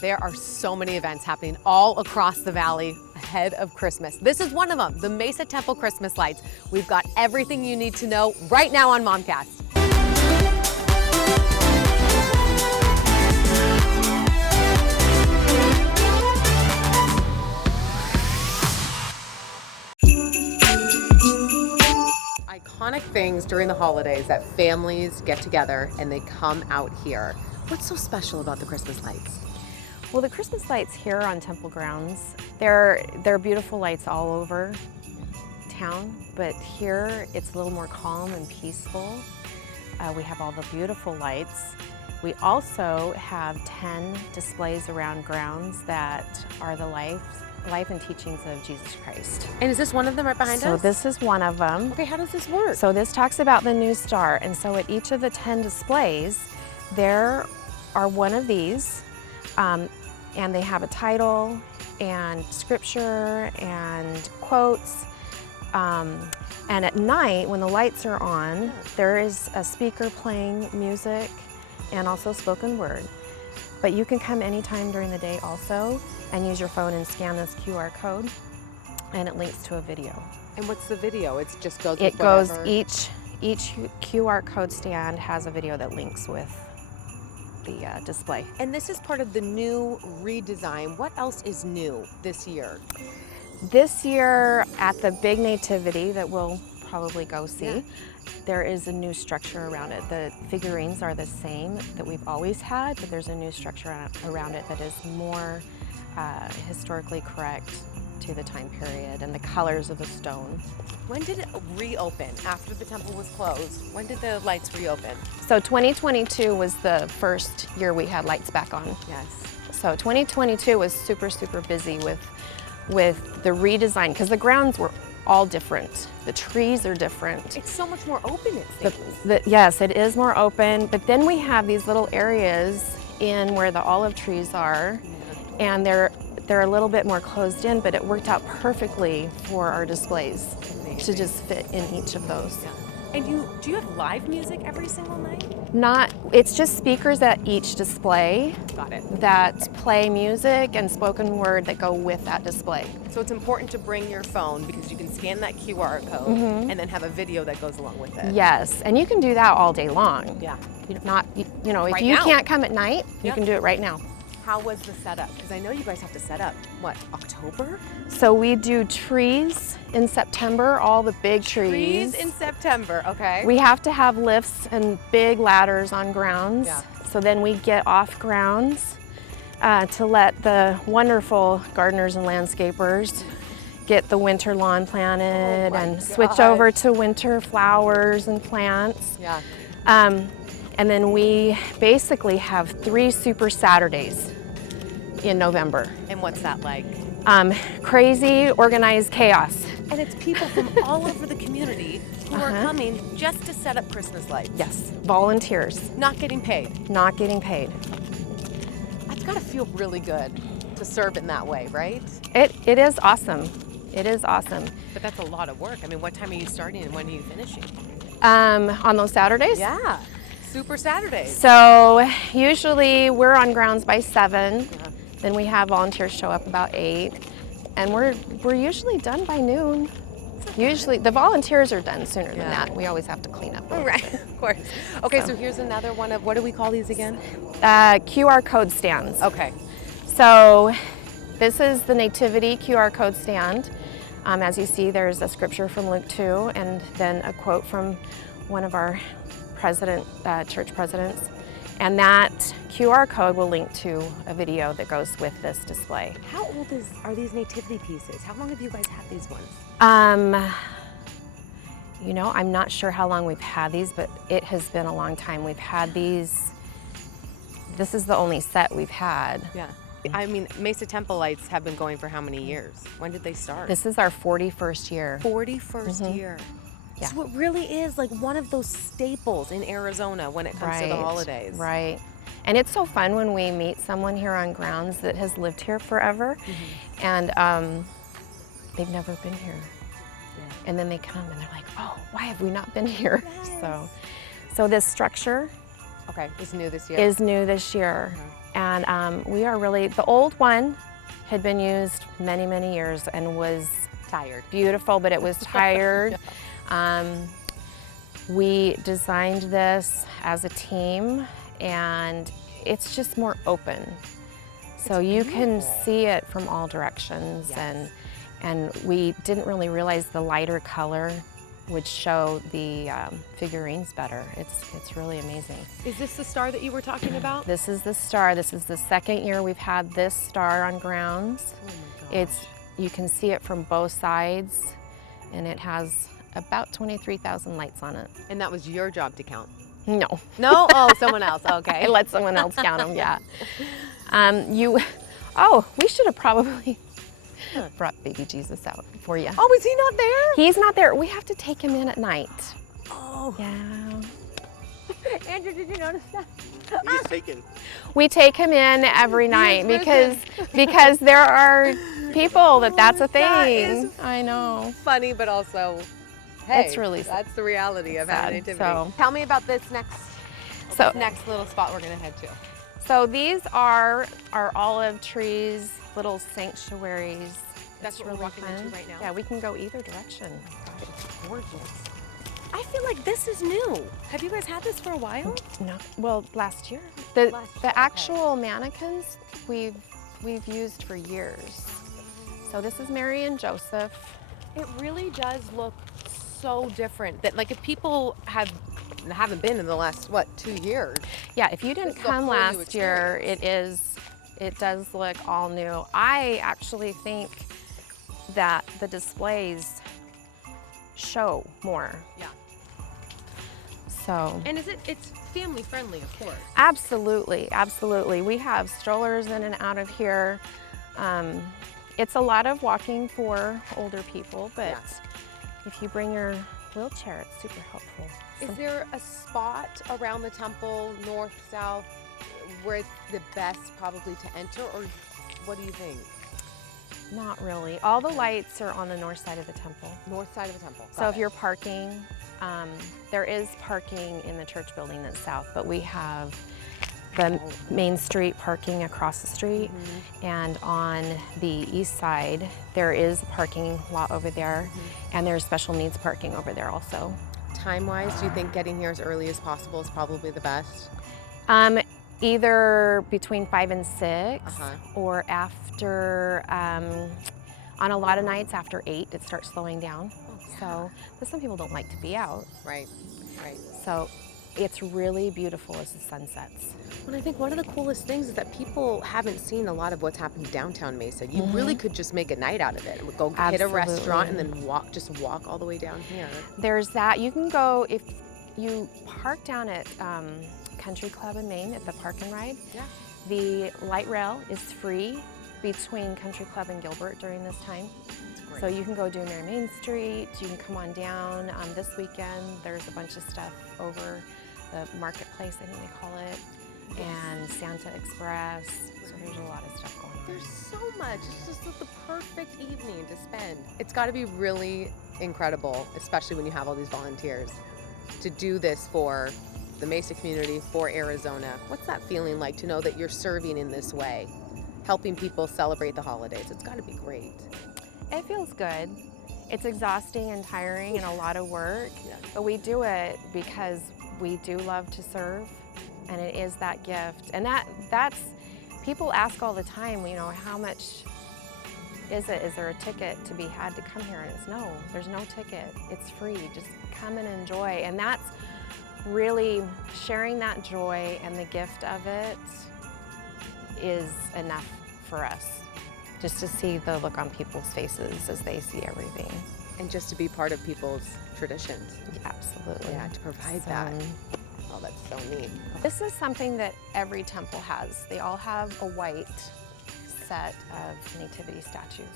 There are so many events happening all across the valley ahead of Christmas. This is one of them, the Mesa Temple Christmas lights. We've got everything you need to know right now on MOMCAST. Iconic things during the holidays that families get together and they come out here. What's so special about the Christmas lights? Well, the Christmas lights here on Temple grounds, they're beautiful lights all over town, but here it's a little more calm and peaceful. We have all the beautiful lights. We also have 10 displays around grounds that are the life and teachings of Jesus Christ. And is this one of them right behind us? So this is one of them. Okay, how does this work? So this talks about the new star, and so at each of the 10 displays, there are one of these, and they have a title and scripture and quotes. And at night, when the lights are on, there is a speaker playing music and also spoken word. But you can come anytime during the day also and use your phone and scan this QR code, and it links to a video. And what's the video? It just goes with It goes, whatever. each QR code stand has a video that links with the display. And this is part of the new redesign. What else is new this year? This year at the big nativity that we'll probably go see, there is a new structure around it. The figurines are the same that we've always had, but there's a new structure around it that is more historically correct to the time period and the colors of the stone. When did it reopen? After the temple was closed, when did the lights reopen? So 2022 was the first year we had lights back on. Yes. So 2022 was super, super busy with the redesign, because the grounds were all different. The trees are different. It's so much more open, it seems. Yes, it is more open, but then we have these little areas in where the olive trees are, and they're a little bit more closed in, but it worked out perfectly for our displays to just fit in each of those. Yeah. And do you have live music every single night? It's just speakers at each display. Got it. That play music and spoken word that go with that display. So it's important to bring your phone because you can scan that QR code and then have a video that goes along with it. Yes, and you can do that all day long. Yeah. If Right you now. can't come at night, you can do it right now. How was the setup? Because I know you guys have to set up, what, October? So we do trees in September, all the big Trees in September, okay. We have to have lifts and big ladders on grounds. Yeah. So then we get off grounds to let the wonderful gardeners and landscapers get the winter lawn planted and switch over to winter flowers and plants. Yeah. And then we basically have 3 super Saturdays in November. And what's that like? Crazy, organized chaos. And it's people from all over the community who are coming just to set up Christmas lights. Yes, volunteers. Not getting paid. Not getting paid. That's gotta feel really good to serve in that way, right? It is awesome. It is awesome. But that's a lot of work. I mean, what time are you starting and when are you finishing? On those Saturdays? Yeah, Super Saturdays. So usually we're on grounds by 7. Then we have volunteers show up about 8. And we're usually done by noon. Usually, the volunteers are done sooner than that. We always have to clean up. Right, of course. Okay, so here's another one of, what do we call these again? QR code stands. Okay. So this is the Nativity QR code stand. As you see, there's a scripture from Luke 2 and then a quote from one of our church presidents. And that QR code will link to a video that goes with this display. How old are these nativity pieces? How long have you guys had these ones? I'm not sure how long we've had these, but it has been a long time. We've had these. This is the only set we've had. Yeah. I mean, Mesa Temple lights have been going for how many years? When did they start? This is our 41st year. 41st year. Yeah. So it really is like one of those staples in Arizona when it comes to the holidays. Right. And it's so fun when we meet someone here on grounds that has lived here forever and they've never been here. Yeah. And then they come and they're like, oh, why have we not been here? Yes. So this structure is new this year. Is new this year. And we are really, the old one had been used many, many years and was Tired. beautiful, but it was tired. We designed this as a team, and it's just more open. So you can see it from all directions, Yes. and we didn't really realize the lighter color would show the figurines better. It's really amazing. Is this the star that you were talking about? This is the star. This is the second year we've had this star on grounds. Oh my gosh. You can see it from both sides, and it has about 23,000 lights on it. And that was your job to count? No. No? Oh, someone else. Okay. I let someone else count them, yeah. We should have probably brought baby Jesus out for you. Oh, is he not there? He's not there. We have to take him in at night. Oh. Yeah. Andrew, did you notice that? He gets taken. We take him in every night risen. because there are people that's a thing. That is I know. Funny, but also, hey, It's really that's the reality of sad, having nativity. so- Tell me about this So- next little spot we're gonna head to. So these are our olive trees, little sanctuaries. That's It's what we're walking into right now? Yeah, we can go either direction. It's gorgeous. I feel like this is new. Have you guys had this for a while? No, well, last year. The Last year, okay. actual mannequins we've used for years. So this is Mary and Joseph. It really does look so different. That like if people haven't been in the last 2 years. Yeah, if you didn't This is a come whole new last year, experience. it does look all new. I actually think that the displays show more. Yeah. So And it's family friendly, of course. absolutely, absolutely. We have strollers in and out of here. It's a lot of walking for older people, but Yes. if you bring your wheelchair, it's super helpful. Is there a spot around the temple, north, south, where it's the best probably to enter, or what do you think? Not really. All the lights are on the north side of the temple. North side of the temple. So if you're parking, there is parking in the church building that's south, but we have the Main Street parking across the street, and on the east side, there is a parking lot over there, and there's special needs parking over there also. Time-wise, do you think getting here as early as possible is probably the best? Either between 5 and 6, Uh-huh. or after, on a lot of nights after 8, it starts slowing down. So, but some people don't like to be out. Right, right. So it's really beautiful as the sun sets. Well, I think one of the coolest things is that people haven't seen a lot of what's happened downtown Mesa. You really could just make a night out of it. Go hit a restaurant and then walk all the way down here. There's that. You can go, if you park down at Country Club in Maine at the Park and Ride. Yeah. The light rail is free between Country Club and Gilbert during this time. Great. So you can go do Mary Main Street, you can come on down. This weekend there's a bunch of stuff over the marketplace, I think they call it, and Santa Express. So there's a lot of stuff going on. There's so much. It's just the perfect evening to spend. It's got to be really incredible, especially when you have all these volunteers, to do this for the Mesa community, for Arizona. What's that feeling like to know that you're serving in this way, helping people celebrate the holidays? It's got to be great. It feels good. It's exhausting and tiring and a lot of work, but we do it because we do love to serve, and it is that gift. And that's, people ask all the time, you know, how much is it? Is there a ticket to be had to come here? And it's no, there's no ticket. It's free. Just come and enjoy. And that's really sharing that joy, and the gift of it is enough for us. Just to see the look on people's faces as they see everything. And just to be part of people's traditions. Absolutely. Yeah, to provide that. Oh, that's so neat. This is something that every temple has. They all have a white set of nativity statues.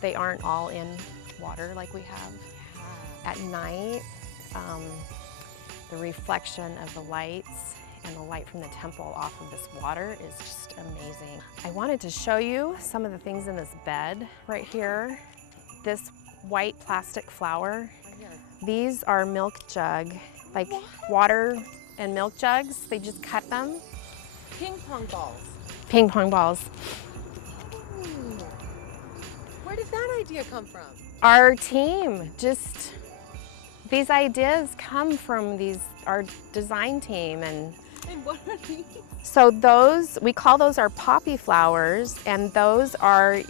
They aren't all in water like we have. At night, the reflection of the lights and the light from the temple off of this water is just amazing. I wanted to show you some of the things in this bed right here. This white plastic flower. These are milk jug, like water and milk jugs. They just cut them ping pong balls. Ping pong balls. Ooh. Where did that idea come from? Our team, these ideas come from our design team. And what are these? So we call those our poppy flowers, and those are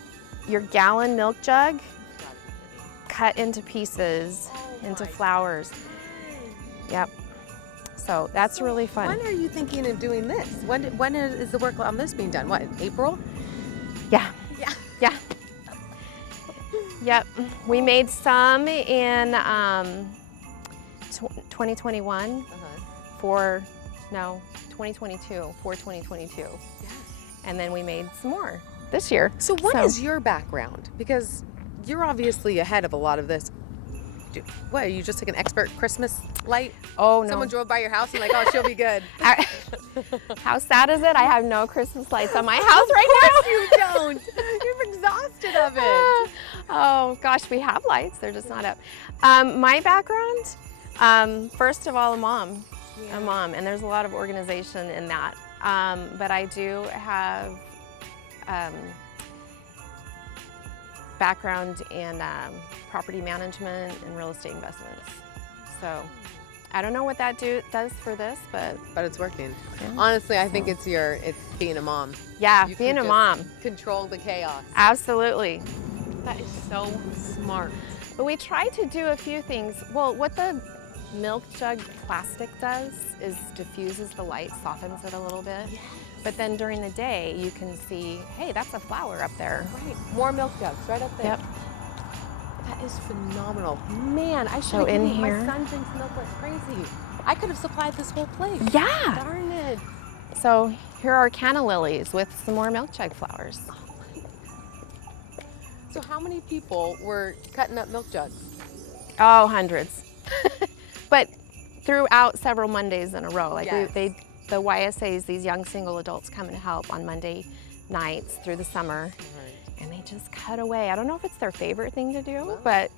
your gallon milk jug cut into pieces, into flowers. Yep. So that's really fun. When are you thinking of doing this? When is the work on this being done? What, April? Yeah. Yeah. Yeah. Yep. We made some in 2021 for 2022. Yes. And then we made some more this year. So what is your background? Because you're obviously ahead of a lot of this. What, are you just like an expert Christmas light? Oh, no. Someone drove by your house and like, oh, she'll be good. How sad is it? I have no Christmas lights on my house right now. You don't. You're exhausted of it. Oh, gosh, we have lights. They're just not up. My background, first of all, a mom, and there's a lot of organization in that. But I do have background in property management and real estate investments. So I don't know what that does for this, but it's working. Yeah. Honestly, I think it's being a mom. Yeah, You being can a just mom. Control the chaos. Absolutely. That is so smart. But we try to do a few things. Well, what the milk jug plastic does is diffuses the light, softens it a little bit. Yes. But then during the day, you can see, hey, that's a flower up there. Right. More milk jugs right up there. Yep. That is phenomenal. Man, I should So have in given here- my son drinks milk like crazy. I could have supplied this whole place. Yeah. Darn it. So here are canna lilies with some more milk jug flowers. So how many people were cutting up milk jugs? Oh, hundreds. But throughout several Mondays in a row. Like Yes. the YSAs, these young single adults come and help on Monday nights through the summer. And they just cut away. I don't know if it's their favorite thing to do, but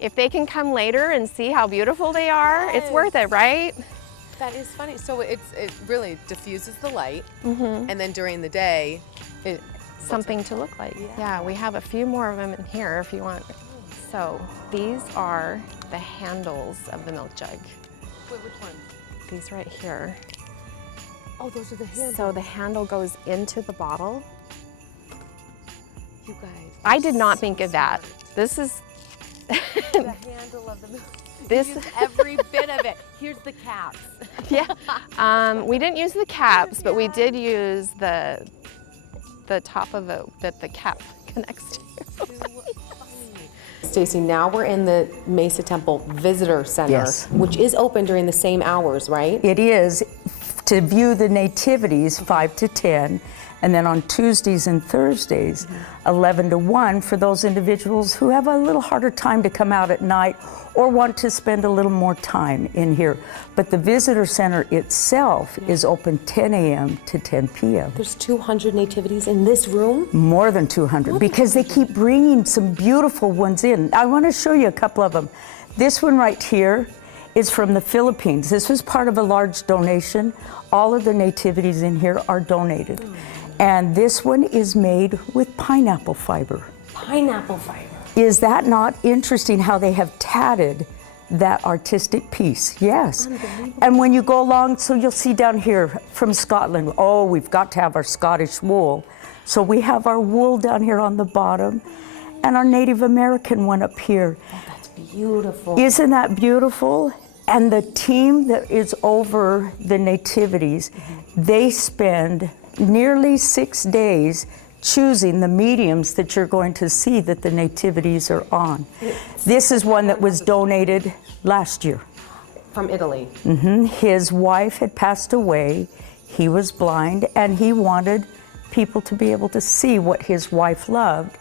if they can come later and see how beautiful they are, it's worth it, right? That is funny. So it really diffuses the light, Mm-hmm. and then during the day, it Something to look like. Yeah, we have a few more of them in here if you want. So these are the handles of the milk jug. Wait, which one? These right here. Oh, those are the handles. So the handle goes into the bottle. You guys. I did not think of that. This is The handle of the milk. this. Use every bit of it. Here's the caps. Yeah. We didn't use the caps, but we did use the top of it that the cap connects to. Stacy, now we're in the Mesa Temple Visitor Center, Yes. which is open during the same hours, right? It is to view the nativities 5 to 10, and then on Tuesdays and Thursdays, 11 to 1 for those individuals who have a little harder time to come out at night or want to spend a little more time in here. But the Visitor Center itself is open 10 a.m. to 10 p.m. There's 200 nativities in this room? More than 200, because they keep bringing some beautiful ones in. I want to show you a couple of them. This one right here is from the Philippines. This was part of a large donation. All of the nativities in here are donated. And this one is made with pineapple fiber. Pineapple fiber. Is that not interesting how they have tatted that artistic piece? Yes. And when you go along, so you'll see down here from Scotland, oh, we've got to have our Scottish wool. So we have our wool down here on the bottom and our Native American one up here. Oh, that's beautiful. Isn't that beautiful? And the team that is over the nativities, they spend nearly 6 days choosing the mediums that you're going to see that the nativities are on. This is one that was donated last year. From Italy. His wife had passed away, he was blind, and he wanted people to be able to see what his wife loved.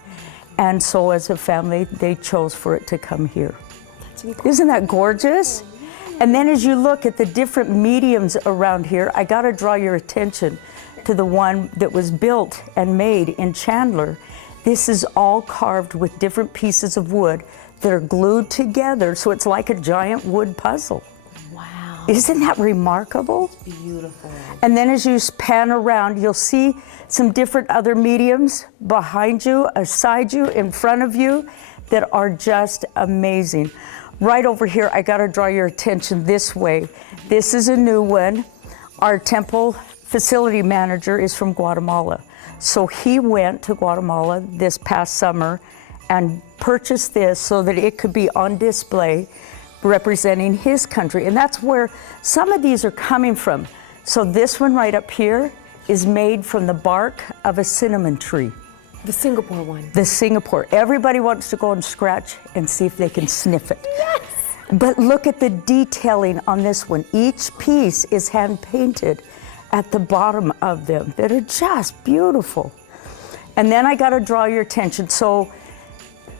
And so as a family, they chose for it to come here. Isn't that gorgeous? And then as you look at the different mediums around here, I gotta draw your attention to the one that was built and made in Chandler. This is all carved with different pieces of wood that are glued together, so it's like a giant wood puzzle. Wow. Isn't that remarkable? Beautiful. And then as you pan around, you'll see some different other mediums behind you, aside you, in front of you, that are just amazing. Right over here, I gotta draw your attention this way. This is a new one. Our temple facility manager is from Guatemala. So he went to Guatemala this past summer and purchased this so that it could be on display representing his country. And that's where some of these are coming from. So this one right up here is made from the bark of a cinnamon tree. The Singapore one. The Singapore. Everybody wants to go and scratch and see if they can sniff it. Yes! But look at the detailing on this one. Each piece is hand painted at the bottom of them that are just beautiful. And then I gotta draw your attention. So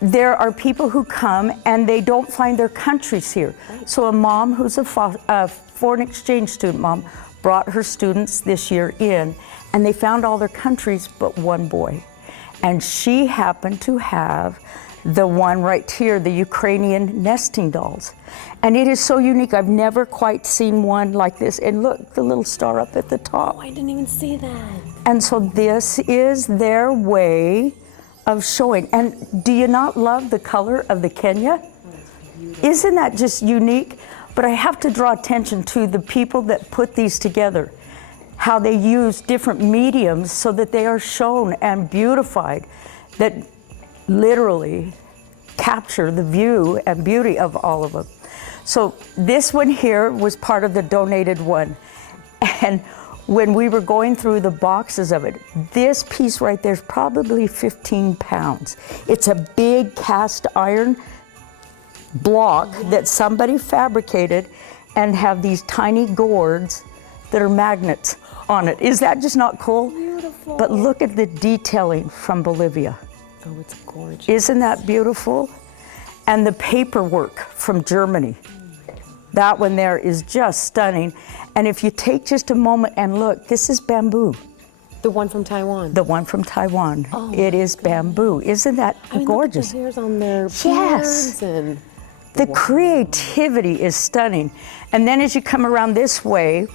there are people who come and they don't find their countries here. So a mom who's a foreign exchange student mom brought her students this year in, and they found all their countries but one boy. And she happened to have the one right here, the Ukrainian nesting dolls. And it is so unique. I've never quite seen one like this. And look, the little star up at the top. Oh, I didn't even see that. And so this is their way of showing. And do you not love the color of the Kenya? Isn't that just unique? But I have to draw attention to the people that put these together, how they use different mediums so that they are shown and beautified, that literally capture the view and beauty of all of them. So this one here was part of the donated one. And when we were going through the boxes of it, this piece right there is probably 15 pounds. It's a big cast iron block that somebody fabricated and have these tiny gourds that are magnets on it. Is that just not cool? Beautiful. But look at the detailing from Bolivia. Oh, it's gorgeous. Isn't that beautiful? And the paperwork from Germany. That one there is just stunning. And if you take just a moment and look, this is bamboo. The one from Taiwan. The one from Taiwan. Oh, it is bamboo. Isn't that gorgeous? Look at the hairs on their Yes. beards and The creativity is stunning. And then as you come around this way,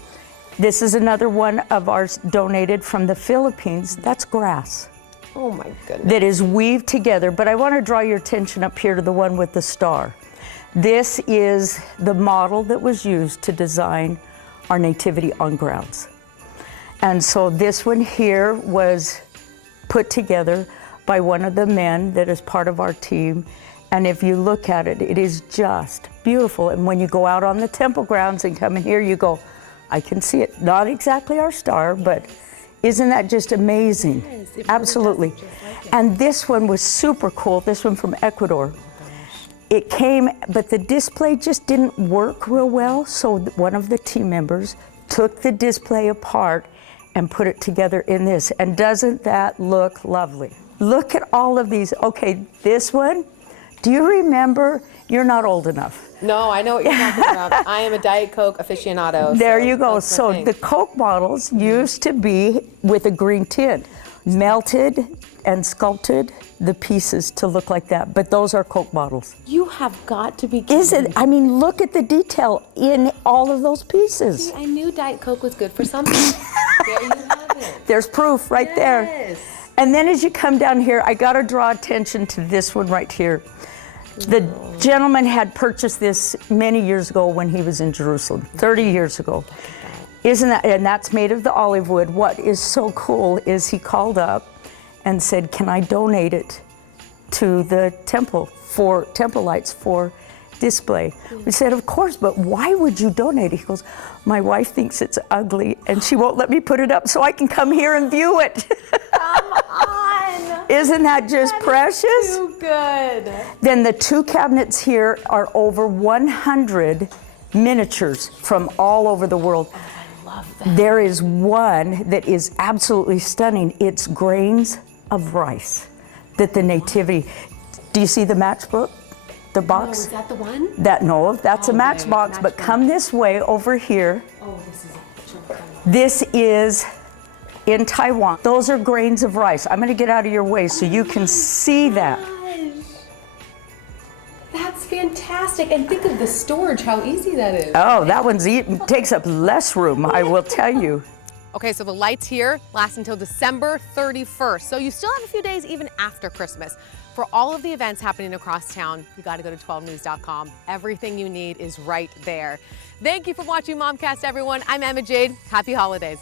this is another one of ours donated from the Philippines. That's grass oh my goodness. that is weaved together. But I want to draw your attention up here to the one with the star. This is the model that was used to design our nativity on grounds. And so this one here was put together by one of the men that is part of our team. And if you look at it, it is just beautiful. And when you go out on the temple grounds and come in here, you go, I can see it. Not exactly our star, but isn't that just amazing? Yes, it really Absolutely. does, just like it. And this one was super cool. This one from Ecuador. It came, but the display just didn't work real well. So one of the team members took the display apart and put it together in this. And doesn't that look lovely? Look at all of these. Okay, this one, do you remember? You're not old enough. No, I know what you're talking about. I am a Diet Coke aficionado. There so you go. that's my So thing. the Coke bottles used to be with a green tint, melted and sculpted the pieces to look like that. But those are Coke bottles. You have got to be kidding. Is it? I mean, look at the detail in all of those pieces. See, I knew Diet Coke was good for something. There you have it. There's proof right there. Yes. And then as you come down here, I got to draw attention to this one right here. The gentleman had purchased this many years ago when he was in Jerusalem, 30 years ago. Isn't that, and that's made of the olive wood. What is so cool is he called up and said, can I donate it to the temple for temple lights for display? We said, of course, but why would you donate it? He goes, my wife thinks it's ugly and she won't let me put it up so I can come here and view it. Come on. Isn't that just precious? Too good. Then the two cabinets here are over 100 miniatures from all over the world. I love that. There is one that is absolutely stunning. It's grains of rice that the nativity. Do you see the matchbook? The Oh, box? is that the one? No, that's a Oh, matchbox, yeah, but come this way over here. Oh, this is a This is in Taiwan. Those are grains of rice. I'm gonna get out of your way so you can see that. That's fantastic. fantastic. And think of the storage, how easy that is. Oh, that one's takes up less room, I will tell you. Okay, so the lights here last until December 31st. So you still have a few days even after Christmas. For all of the events happening across town, you gotta go to 12news.com. Everything you need is right there. Thank you for watching MOMCAST, everyone. I'm Emma Jade. Happy holidays.